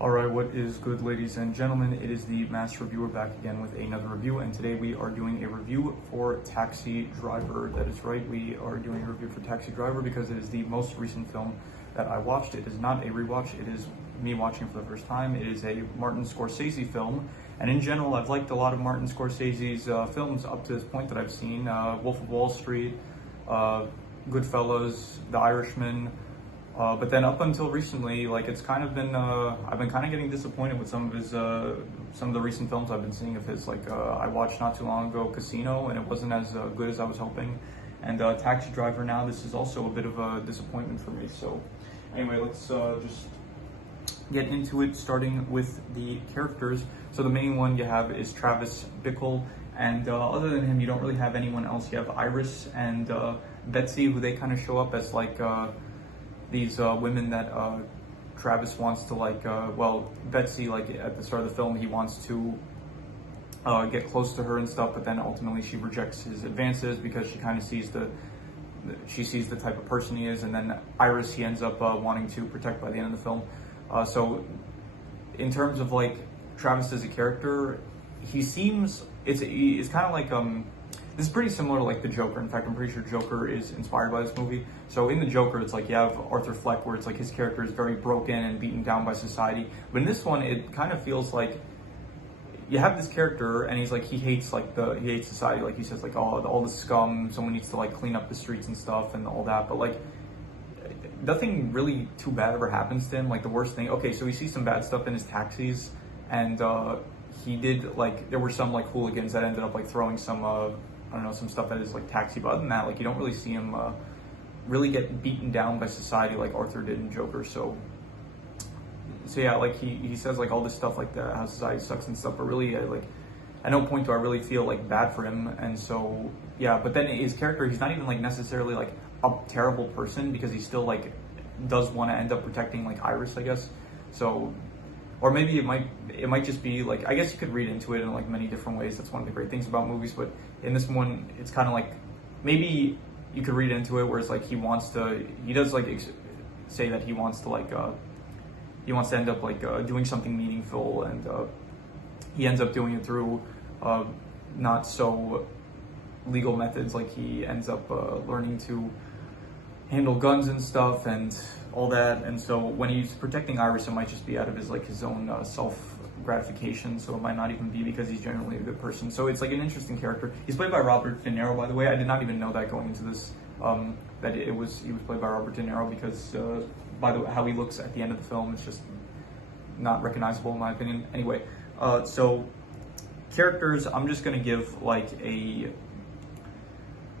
Alright, what is good, ladies and gentlemen? It is the Master Reviewer back again with another review, and today we are doing a review for Taxi Driver. That is right, we are doing a review for Taxi Driver because it is the most recent film that I watched. It is not a rewatch, it is me watching it for the first time. It is a Martin Scorsese film, and in general, I've liked a lot of Martin Scorsese's films up to this point that I've seen. Wolf of Wall Street, Goodfellas, The Irishman. But then up until recently, like it's kind of been, I've been kind of getting disappointed with some of his, some of the recent films I've been seeing of his. Like I watched not too long ago Casino, and it wasn't as good as I was hoping. And Taxi Driver now, this is also a bit of a disappointment for me. So anyway, let's just get into it, starting with the characters. So the main one you have is Travis Bickle, and other than him, you don't really have anyone else. You have Iris and Betsy, who they kind of show up as like these women that Travis wants to like, well, Betsy, like at the start of the film, he wants to get close to her and stuff, but then ultimately she rejects his advances because she kind of sees the type of person he is. And then Iris, he ends up wanting to protect by the end of the film. So in terms of like Travis as a character, he seems, it's kind of like, this is pretty similar to like the Joker. In fact, I'm pretty sure Joker is inspired by this movie. So in the Joker, it's like you have Arthur Fleck, where it's like his character is very broken and beaten down by society. But in this one, it kind of feels like you have this character, and he's like he hates society. Like he says, like all the scum. Someone needs to like clean up the streets and stuff and all that. But like nothing really too bad ever happens to him. Like the worst thing. Okay, so we see some bad stuff in his taxis, and he did like there were some like hooligans that ended up like throwing some. I don't know, some stuff that is like taxi, but other than that, like you don't really see him really get beaten down by society like Arthur did in Joker. So yeah, like he says like all this stuff like that, how society sucks and stuff, but really like at no point do I really feel like bad for him. And so yeah, but then his character, he's not even like necessarily like a terrible person, because he still like does want to end up protecting like Iris, I guess. So, or maybe it might just be like, I guess you could read into it in like many different ways. That's one of the great things about movies. But in this one, it's kind of like, maybe you could read into it where it's like he does like say that he wants to like, he wants to end up like doing something meaningful, and he ends up doing it through not so legal methods. Like he ends up learning to handle guns and stuff and all that. And so when he's protecting Iris, it might just be out of his own self gratification. So it might not even be because he's generally a good person. So it's like an interesting character. He's played by Robert De Niro, by the way. I did not even know that going into this, that he was played by Robert De Niro, because by the way, how he looks at the end of the film, it's just not recognizable in my opinion. Anyway, so characters, I'm just gonna give like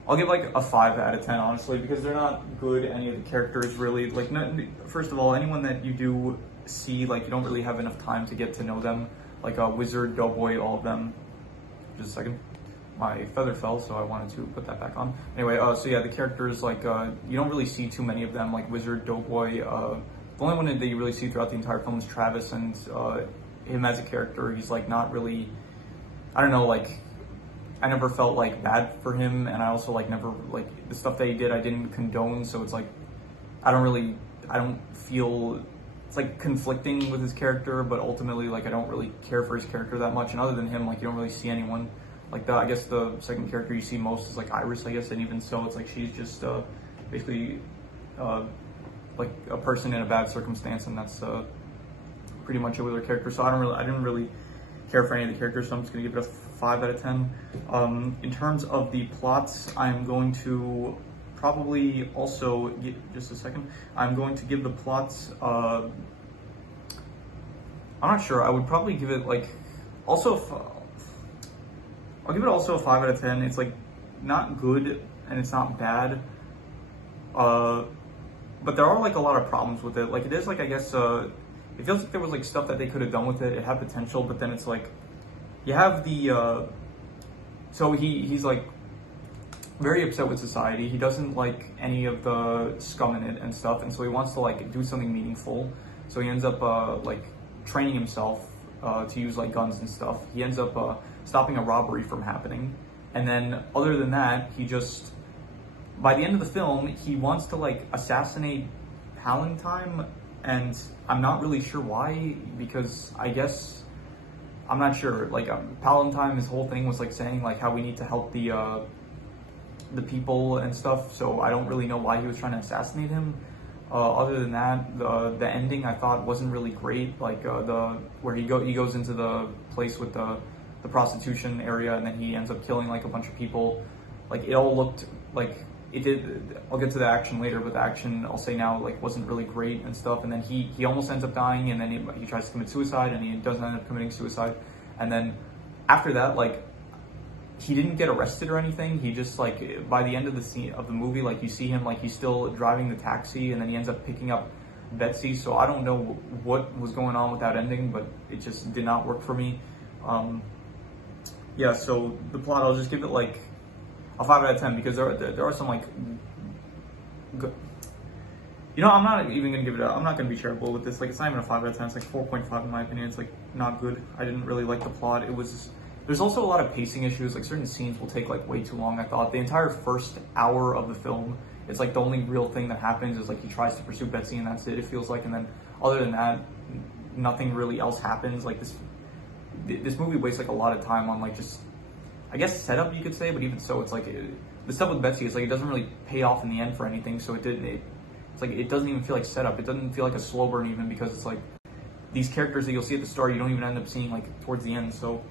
I'll give like a 5 out of 10, honestly, because they're not good, any of the characters really. Like, first of all, anyone that you do see, like, you don't really have enough time to get to know them. Like Wizard, Doughboy, all of them. Just a second. My feather fell, so I wanted to put that back on. Anyway, so yeah, the characters, like, you don't really see too many of them, like Wizard, Doughboy. The only one that you really see throughout the entire film is Travis, and him as a character, he's like not really, I don't know, like, I never felt like bad for him, and I also like never, like the stuff that he did I didn't condone. So it's like I don't feel, it's like conflicting with his character, but ultimately like I don't really care for his character that much. And other than him, like you don't really see anyone like that. I guess the second character you see most is like Iris, I guess, and even so it's like she's just basically like a person in a bad circumstance, and that's pretty much it with her character. So I didn't really care for any of the characters, so I'm just gonna give it a 5 out of 10. In terms of the plots, I'm going to probably also just a second. I'm going to give the plots. I'm not sure. I would probably give it like also. I'll give it also a 5 out of 10. It's like not good and it's not bad. But there are like a lot of problems with it. Like it is like, I guess it feels like there was like stuff that they could have done with it. It had potential, but then it's like you have the so he's like very upset with society. He doesn't like any of the scum in it and stuff, and so he wants to like do something meaningful. So he ends up like training himself to use like guns and stuff. He ends up stopping a robbery from happening, and then other than that, he just, by the end of the film, he wants to like assassinate Palantine, and I'm not really sure why, because I guess I'm not sure. Like Palantine, his whole thing was like saying like how we need to help the people and stuff. So I don't really know why he was trying to assassinate him. Other than that, the ending I thought wasn't really great. Like the where he goes into the place with the prostitution area, and then he ends up killing like a bunch of people. Like it all looked like it did. I'll get to the action later, but the action I'll say now like wasn't really great and stuff. And then he almost ends up dying, and then he tries to commit suicide, and he doesn't end up committing suicide. And then after that, like he didn't get arrested or anything. He just like by the end of the scene of the movie, like you see him like he's still driving the taxi, and then he ends up picking up Betsy. So I don't know what was going on with that ending, but it just did not work for me. Yeah, so the plot, I'll just give it like a 5 out of 10 because there are some like good. You know, I'm not even gonna give it. I'm not gonna be charitable with this. Like, it's not even a 5 out of 10. It's like 4.5 in my opinion. It's like not good. I didn't really like the plot. It was. There's also a lot of pacing issues. Like certain scenes will take like way too long. I thought the entire first hour of the film, it's like the only real thing that happens is like he tries to pursue Betsy and that's it. It feels like, and then other than that, nothing really else happens. Like this movie wastes like a lot of time on like just, I guess, setup you could say, but even so, it's like the stuff with Betsy is like it doesn't really pay off in the end for anything. So it's like it doesn't even feel like setup. It doesn't feel like a slow burn even because it's like these characters that you'll see at the start you don't even end up seeing like towards the end. So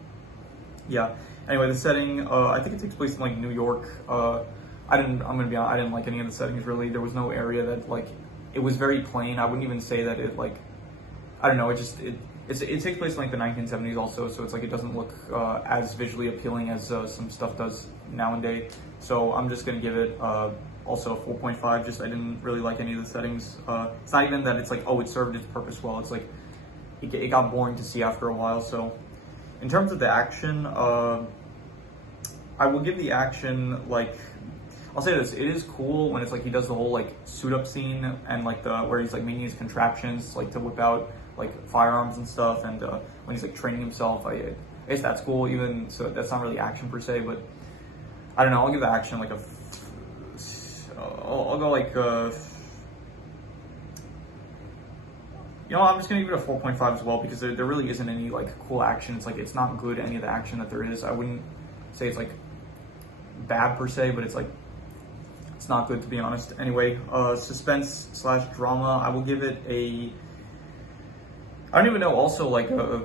yeah. Anyway, the setting, I think it takes place in like New York. I'm gonna be honest, I didn't like any of the settings really. There was no area that like, it was very plain. I wouldn't even say that it like, I don't know, it takes place in like the 1970s also, so it's like it doesn't look as visually appealing as some stuff does nowadays. So I'm just gonna give it also a 4.5. Just I didn't really like any of the settings. It's not even that it's like, oh, it served its purpose well. It's like it got boring to see after a while. So in terms of the action, I will give the action like, I'll say this, it is cool when it's like he does the whole like suit up scene and like where he's like making his contraptions like to whip out like firearms and stuff, and when he's like training himself, I guess that's cool. Even so, that's not really action per se, but I don't know. I'll give the action like I'll go like you know, I'm just gonna give it a 4.5 as well because there really isn't any like cool action. It's like it's not good, any of the action that there is. I wouldn't say it's like bad per se, but it's like it's not good to be honest. Anyway, suspense / drama, I will give it a, I don't even know, also like a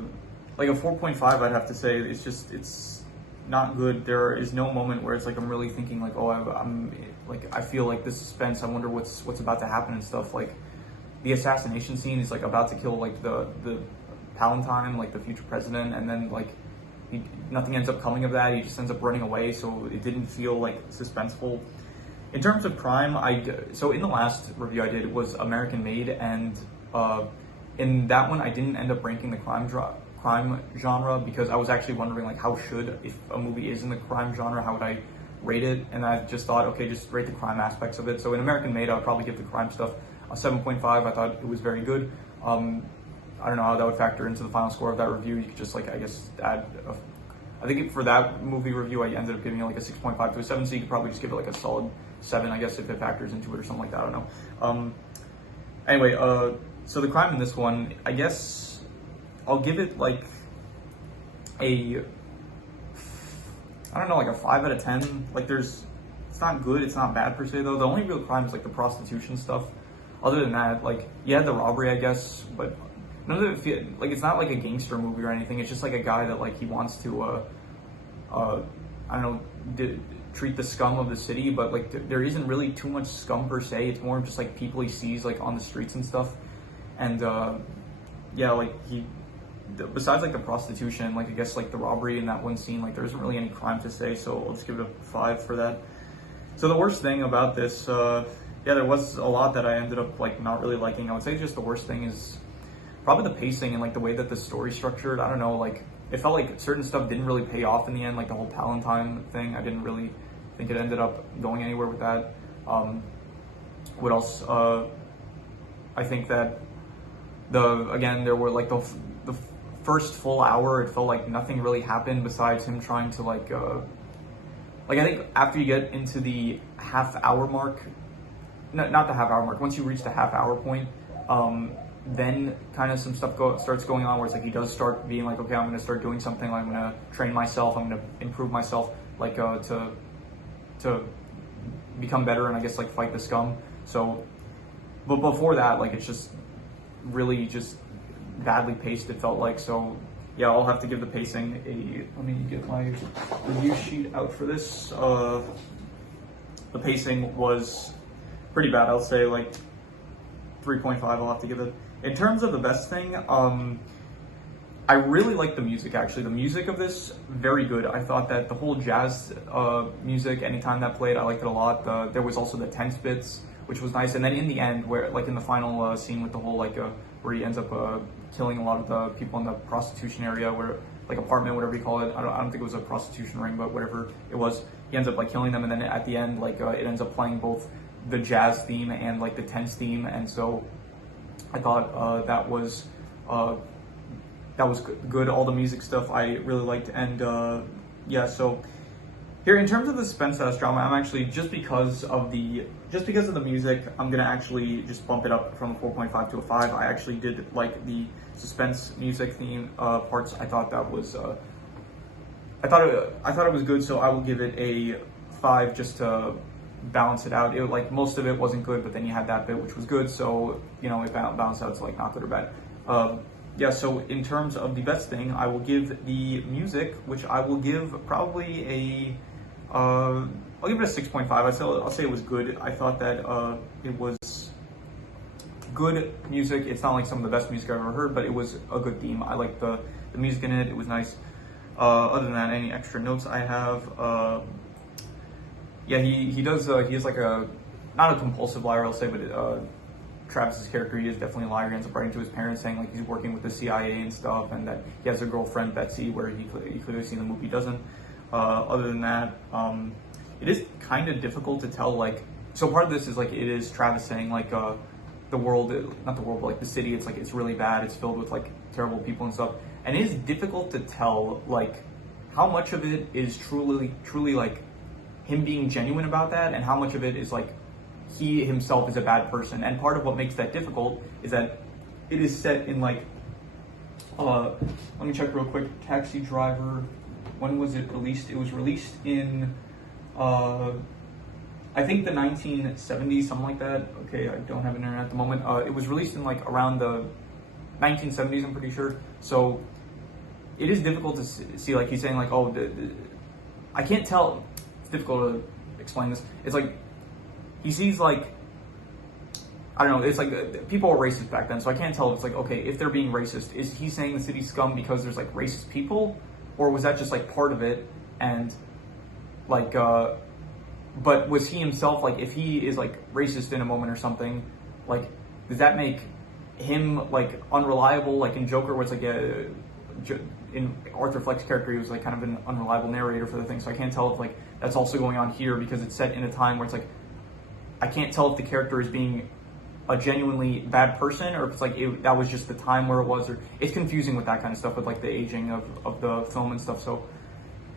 4.5 I'd have to say. It's not good. There is no moment where it's like I'm really thinking like, oh, I'm like, I feel like the suspense, I wonder what's about to happen and stuff. Like the assassination scene is like about to kill like the Palantine, like the future president, and then like nothing ends up coming of that. He just ends up running away, so it didn't feel like suspenseful. In terms of crime, so in the last review I did was American Made, and in that one I didn't end up ranking the crime genre because I was actually wondering like if a movie is in the crime genre, how would I rate it? And I just thought, okay, just rate the crime aspects of it. So in American Made, I would probably give the crime stuff a 7.5. I thought it was very good. I don't know how that would factor into the final score of that review. You could just like, I guess, add I think for that movie review, I ended up giving it like a 6.5 to a 7, so you could probably just give it like a solid 7, I guess, if it factors into it or something like that. I don't know. Anyway, so the crime in this one, I guess I'll give it like I don't know, like a 5 out of 10. Like it's not good, it's not bad per se though. The only real crime is like the prostitution stuff. Other than that, like, yeah, the robbery, I guess, but none of it like, it's not like a gangster movie or anything. It's just like a guy that like he wants to I don't know, treat the scum of the city, but like there isn't really too much scum per se. It's more just like people he sees like on the streets and stuff. And yeah, like besides like the prostitution, like I guess like the robbery in that one scene, like there isn't really any crime to say, so I'll just give it a 5 for that. So the worst thing about this, yeah, there was a lot that I ended up like not really liking. I would say just the worst thing is probably the pacing and like the way that the story's structured. I don't know, like it felt like certain stuff didn't really pay off in the end, like the whole Palantine thing. I didn't really think it ended up going anywhere with that. What else? I think that again, there were like the first full hour, it felt like nothing really happened besides him trying to like I think after you get into the half hour mark, not the half hour mark, once you reach the half hour point, then kind of some stuff starts going on where it's like he does start being like, okay, I'm going to start doing something. I'm going to train myself. I'm going to improve myself, like to become better and I guess like fight the scum. So, but before that, like it's just really just badly paced. It felt like. So yeah, I'll have to give the pacing a. Let me get my review sheet out for this. The pacing was pretty bad. I'll say like 3.5. I'll have to give it. In terms of the best thing, I really like the music. Actually, the music of this very good. I thought that the whole jazz music, anytime that played, I liked it a lot. There was also the tense bits, which was nice. And then in the end, where like in the final scene with the whole like where he ends up killing a lot of the people in the prostitution area, where like apartment, whatever you call it. I don't think it was a prostitution ring, but whatever it was, he ends up like killing them. And then at the end, like it ends up playing both the jazz theme and like the tense theme. And so I thought that was good. All the music stuff I really liked. And yeah, so here in terms of the suspense drama, I'm actually just because of the music, I'm gonna actually just bump it up from a 4.5 to a 5. I actually did like the suspense music theme parts. I thought that was I thought it was good, so I will give it a 5 just to balance it out. It like most of it wasn't good, but then you had that bit which was good, so you know it balanced out to like not good or bad. Yeah, so in terms of the best thing, I will give the music, which I will give probably a I'll give it a 6.5. I'll say it was good. I thought that it was good music. It's not like some of the best music I've ever heard, but it was a good theme. I liked the music in it. It was nice. Other than that, any extra notes I have? Yeah, he does. He is like not a compulsive liar, I'll say, but Travis's character, he is definitely a liar. He ends up writing to his parents saying like he's working with the CIA and stuff, and that he has a girlfriend Betsy, where he clearly seen the movie doesn't. Other than that, it is kind of difficult to tell. Like, so part of this is like it is Travis saying like the world, not the world, but like the city. It's like it's really bad. It's filled with like terrible people and stuff, and it is difficult to tell like how much of it is truly like him being genuine about that, and how much of it is like he himself is a bad person. And part of what makes that difficult is that it is set in like let me check real quick. Taxi Driver, when was it released? It was released in I think the 1970s, something like that. Okay, I don't have internet at the moment. It was released in like around the 1970s, I'm pretty sure. So it is difficult to see like he's saying like, oh, I can't tell. It's difficult to explain this. It's like he sees like, I don't know, it's like people were racist back then, so I can't tell if it's like, okay, if they're being racist, is he saying the city's scum because there's like racist people, or was that just like part of it? And like but was he himself, like if he is like racist in a moment or something, like does that make him like unreliable, like in Joker where it's like in Arthur Fleck's character, he was like kind of an unreliable narrator for the thing. So I can't tell if like that's also going on here, because it's set in a time where it's like I can't tell if the character is being a genuinely bad person, or if it's like that was just the time where it was, or it's confusing with that kind of stuff with like the aging of the film and stuff. So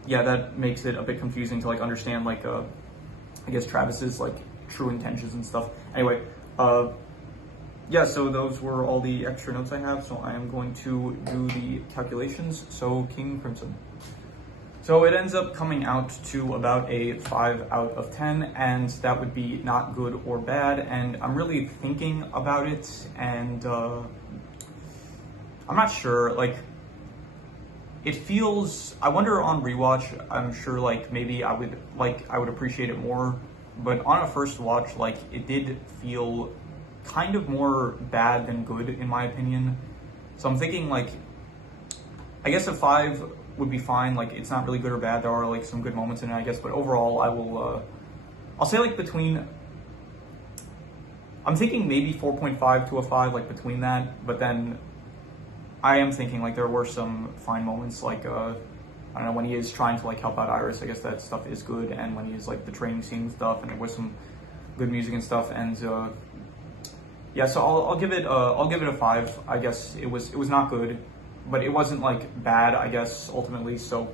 yeah, that makes it a bit confusing to like understand like I guess Travis's like true intentions and stuff. Anyway, yeah, so those were all the extra notes I have. So I am going to do the calculations. So King Crimson. So it ends up coming out to about a 5 out of 10, and that would be not good or bad. And I'm really thinking about it, and I'm not sure. Like, it feels. I wonder on rewatch. I'm sure like maybe I would appreciate it more, but on a first watch, like it did feel kind of more bad than good in my opinion. So I'm thinking like, I guess a 5 would be fine. Like it's not really good or bad. There are like some good moments in it, I guess, but overall I will I'll say like between, I'm thinking maybe 4.5 to a 5, like between that, but then I am thinking like there were some fine moments, like I don't know, when he is trying to like help out Iris, I guess that stuff is good, and when he's like the training scene and stuff, and there was some good music and stuff, and yeah, so I'll give it a 5. I guess it was not good, but it wasn't like bad, I guess, ultimately. So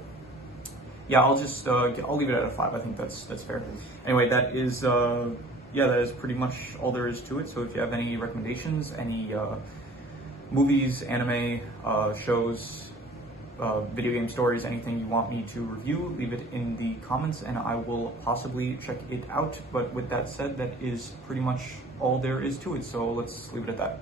yeah, I'll just I'll leave it at a 5. I think that's fair. Anyway, that is yeah, that is pretty much all there is to it. So if you have any recommendations, any movies, anime, shows, video game stories, anything you want me to review, leave it in the comments and I will possibly check it out. But with that said, that is pretty much all there is to it. So let's leave it at that.